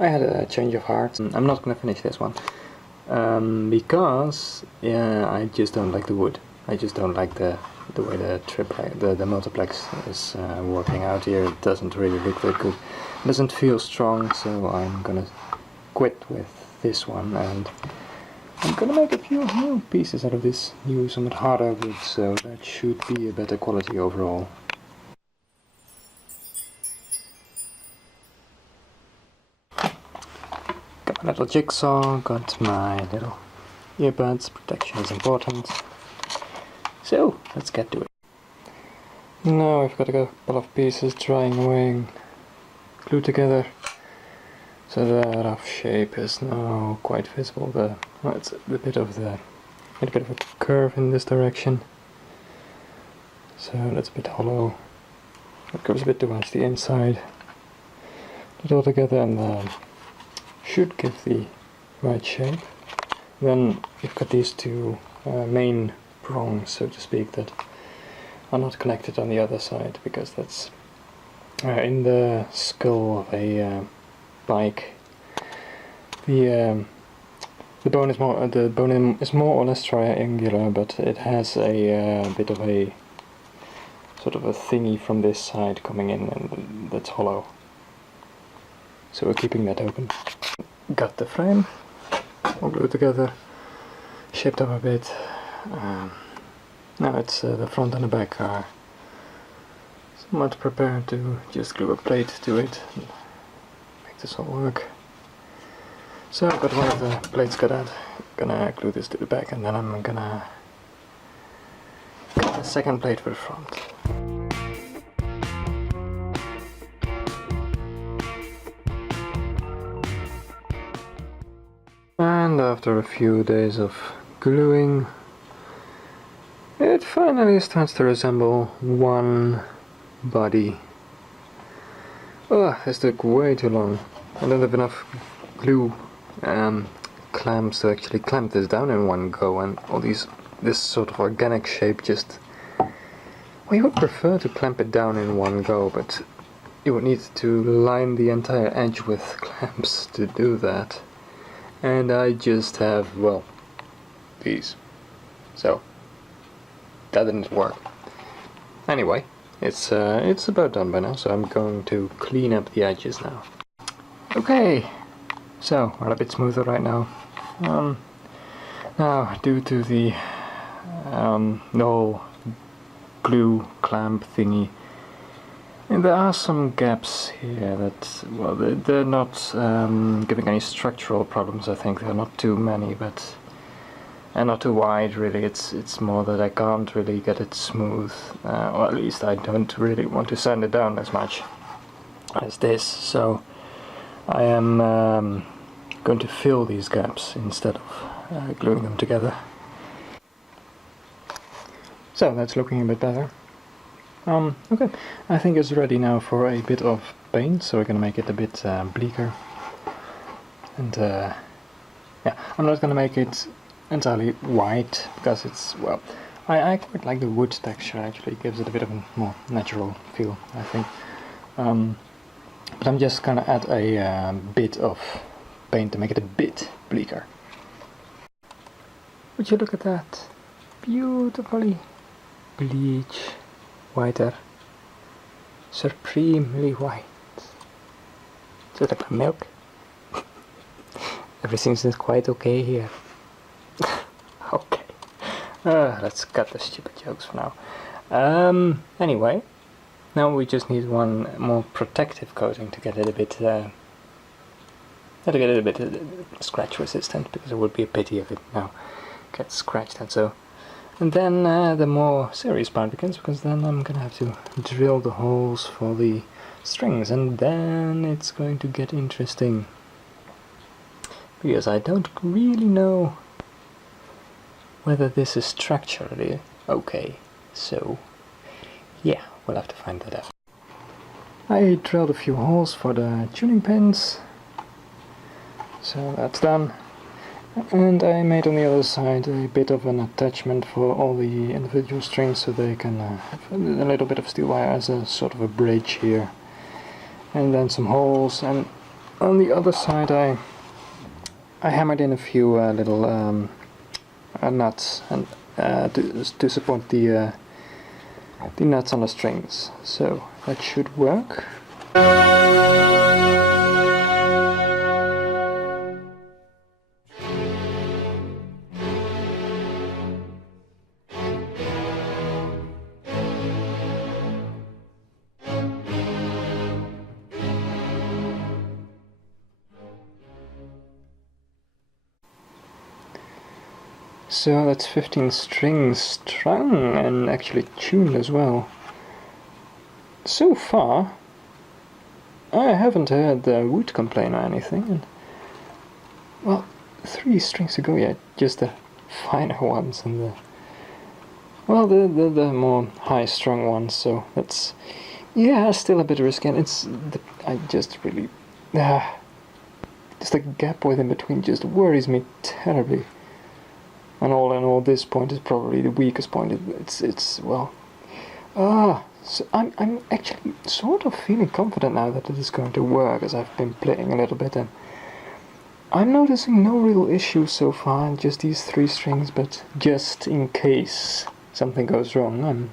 I had a change of heart. I'm not gonna finish this one because I just don't like the wood. I just don't like the way the multiplex is working out here. It doesn't really look that good. It doesn't feel strong, so I'm gonna quit with this one, and I'm gonna make a few new pieces out of this new, somewhat harder wood, so that should be a better quality overall. Got my little jigsaw, got my little earbuds. Protection is important. So, let's get to it. Now I've got a couple of pieces drying away and glued together. So the rough shape is now quite visible. It's a bit of a curve in this direction. So that's a bit hollow. It goes a bit towards the inside. Put it all together and should give the right shape. Then you've got these two main prongs, so to speak, that are not connected on the other side, because that's in the skull of a bike. The bone is more or less triangular, but it has a bit of a sort of a thingy from this side coming in, and that's hollow. So we're keeping that open. Got the frame all glued together, shaped up a bit. Now it's the front and the back are somewhat prepared to just glue a plate to it and make this all work. So I've got one of the plates cut out, gonna glue this to the back, and then I'm gonna cut a second plate for the front. And after a few days of gluing, it finally starts to resemble one body. Oh, this took way too long. I don't have enough glue clamps to actually clamp this down in one go, and all this sort of organic shape just... Well, you would prefer to clamp it down in one go, but you would need to line the entire edge with clamps to do that. And I just have, well, these. So that didn't work. Anyway, it's about done by now, so I'm going to clean up the edges now. Okay, so we're a bit smoother right now. Now, due to the whole glue clamp thingy, and there are some gaps here that, well, they're not giving any structural problems. I think they're not too many, but and not too wide really. It's more that I can't really get it smooth, or at least I don't really want to sand it down as much as this. So I am going to fill these gaps instead of gluing them together. So that's looking a bit better. Okay, I think it's ready now for a bit of paint, so we're gonna make it a bit bleaker. And yeah, I'm not gonna make it entirely white, because it's, well, I quite like the wood texture. Actually, it gives it a bit of a more natural feel, I think. But I'm just gonna add a bit of paint to make it a bit bleaker. Would you look at that? Beautifully bleach. Whiter, supremely white. Is it like my milk? Everything seems quite okay here. Okay, let's cut the stupid jokes for now. Anyway, now we just need one more protective coating to get it a bit, scratch resistant, because it would be a pity if it now gets scratched and so. And then the more serious part begins, because then I'm gonna have to drill the holes for the strings, and then it's going to get interesting. Because I don't really know whether this is structurally okay. So yeah, we'll have to find that out. I drilled a few holes for the tuning pins, so that's done. And I made on the other side a bit of an attachment for all the individual strings, so they can have a little bit of steel wire as a sort of a bridge here. And then some holes, and on the other side I hammered in a few little nuts and to support the nuts on the strings, so that should work. So that's 15 strings strung and actually tuned as well. So far, I haven't heard the wood complain or anything. And, well, 3 strings ago, yeah, just the finer ones and the more high-strung ones. So that's, yeah, still a bit risky. And I just really, just the gap within between just worries me terribly. And all in all, this point is probably the weakest point. It's well, so I'm actually sort of feeling confident now that it is going to work, as I've been playing a little bit, and I'm noticing no real issues so far, just these 3 strings. But just in case something goes wrong, I'm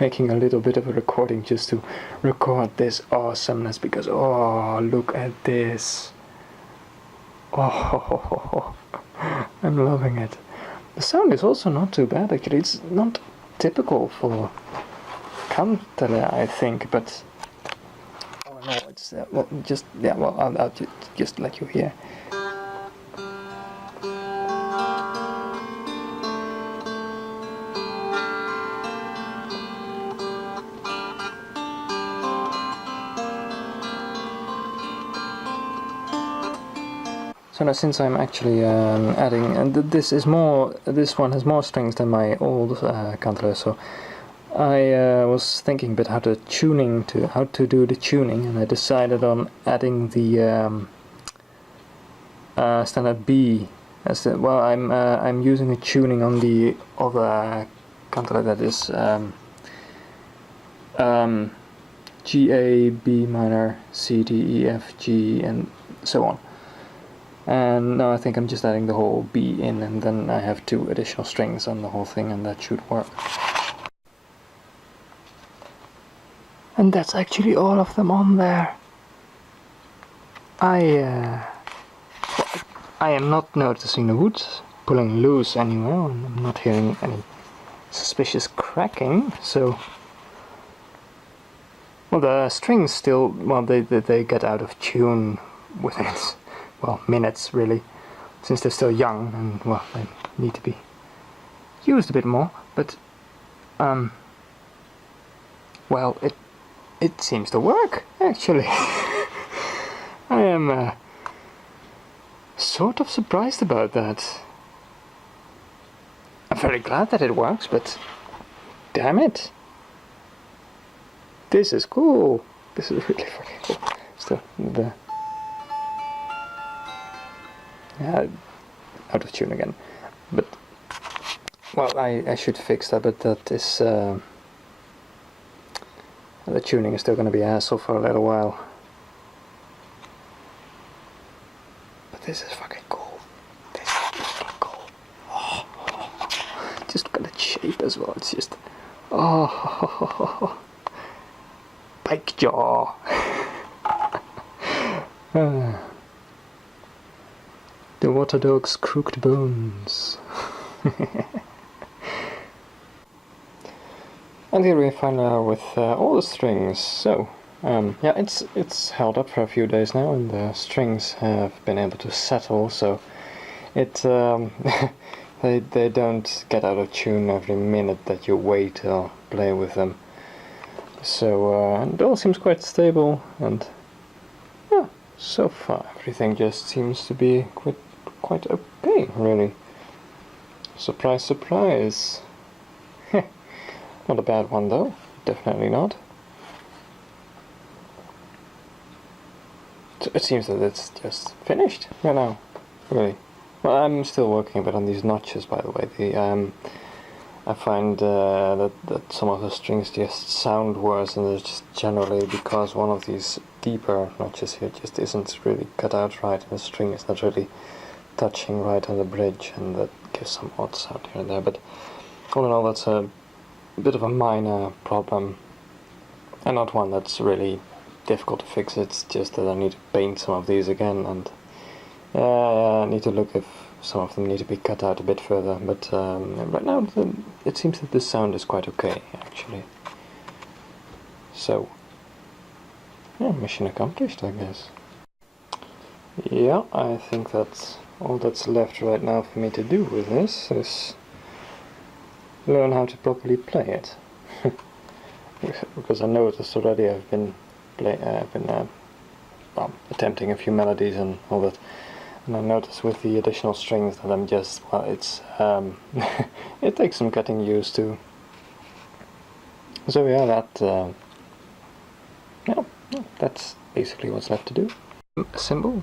making a little bit of a recording just to record this awesomeness, because oh, look at this. Oh, I'm loving it. The sound is also not too bad, actually. It's not typical for Kantele, I think, but oh no, it's well, just yeah. Well, I'll just let you hear. So now, since I'm actually adding, and this one has more strings than my old Kantele, so I was thinking a bit how to do the tuning, and I decided on adding the standard B as the, well, I'm using a tuning on the other Kantele that is G, A, B minor, C, D, E, F, G, and so on. And now I think I'm just adding the whole B in, and then I have 2 additional strings on the whole thing, and that should work. And that's actually all of them on there. I am not noticing the wood pulling loose anywhere, and I'm not hearing any suspicious cracking, so... Well, the strings still, well, they get out of tune within, well, minutes really, since they're still young, and, well, they need to be used a bit more, but, well, it seems to work, actually. I am, sort of surprised about that. I'm very glad that it works, but damn it. This is cool. This is really fucking cool. Still, yeah, out of tune again. But, well, I should fix that, but that is, the tuning is still going to be a hassle for a little while. But this is fucking cool. This is fucking cool. Oh. Just got its shape as well. It's just, oh. Pike jaw. The water dog's crooked bones. And here we finally are with all the strings. So, yeah, it's held up for a few days now, and the strings have been able to settle. So, it they don't get out of tune every minute that you wait or play with them. So it all seems quite stable, and yeah, so far everything just seems to be quite okay, really. Surprise, surprise. Not a bad one though, definitely not. So it seems that it's just finished right now, really. Well, I'm still working a bit on these notches, by the way. I find that some of the strings just sound worse, and it's just generally because one of these deeper notches here just isn't really cut out right, and the string is not really touching right on the bridge, and that gives some odd sound here and there. But all in all, that's a bit of a minor problem, and not one that's really difficult to fix. It's just that I need to paint some of these again, and I need to look if some of them need to be cut out a bit further. But right now it seems that this sound is quite okay, actually. So yeah, mission accomplished, I guess. Yeah, I think that's all that's left right now for me to do with this is learn how to properly play it. Because I noticed already I've been attempting a few melodies and all that, and I noticed with the additional strings that I'm just, well, it's it takes some getting used to. So yeah, that's basically what's left to do. Symbol?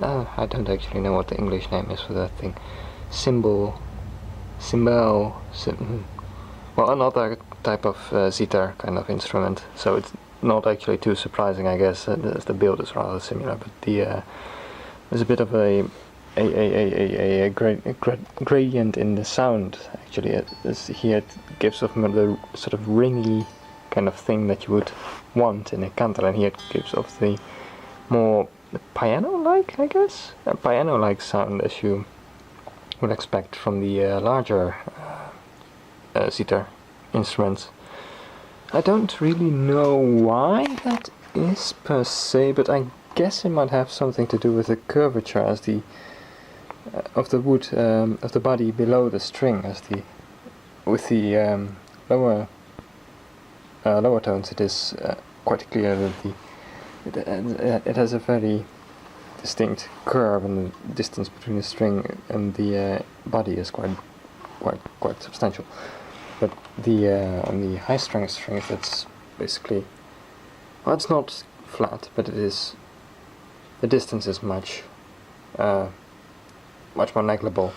I don't actually know what the English name is for that thing. Symbol. Well, another type of zither kind of instrument, so it's not actually too surprising, I guess, as the build is rather similar, but there's a bit of a gradient in the sound, actually. Here it gives off the sort of ringy kind of thing that you would want in a kantele, and here it gives off the more piano-like, I guess? A piano-like sound, as you would expect from the larger zither instruments. I don't really know why that is per se, but I guess it might have something to do with the curvature as the of the wood of the body below the string, as with the lower tones. It is quite clear that it has a very distinct curve, and the distance between the string and the body is quite substantial. But on the high strung strings, that's basically, well, it's not flat, but it is, the distance is much more negligible,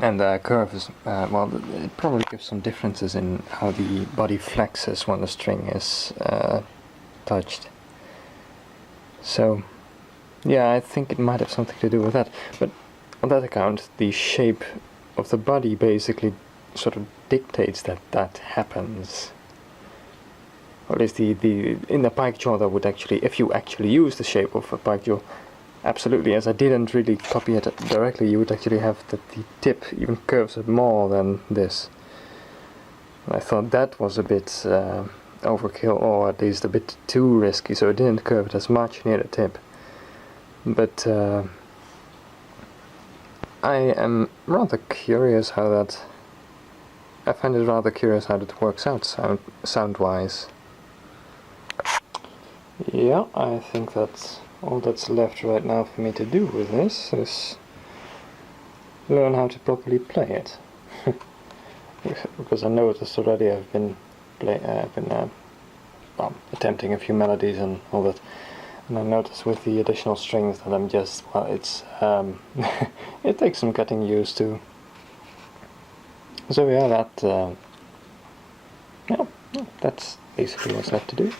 and the curve is well, it probably gives some differences in how the body flexes when the string is touched. So yeah, I think it might have something to do with that. But on that account, the shape of the body basically sort of dictates that happens. Or at least in the pike jaw, that would actually, if you actually use the shape of a pike jaw, absolutely, as I didn't really copy it directly, you would actually have that the tip even curves it more than this. And I thought that was a bit overkill, or at least a bit too risky, so it didn't curve it as much near the tip. But I am rather curious how that, I find it rather curious how that works out sound-wise. Yeah, I think that's all that's left right now for me to do with this is learn how to properly play it. Because I noticed already I've been attempting a few melodies and all that, and I noticed with the additional strings that I'm just, well, it's it takes some getting used to. So yeah, that's basically what's left to do.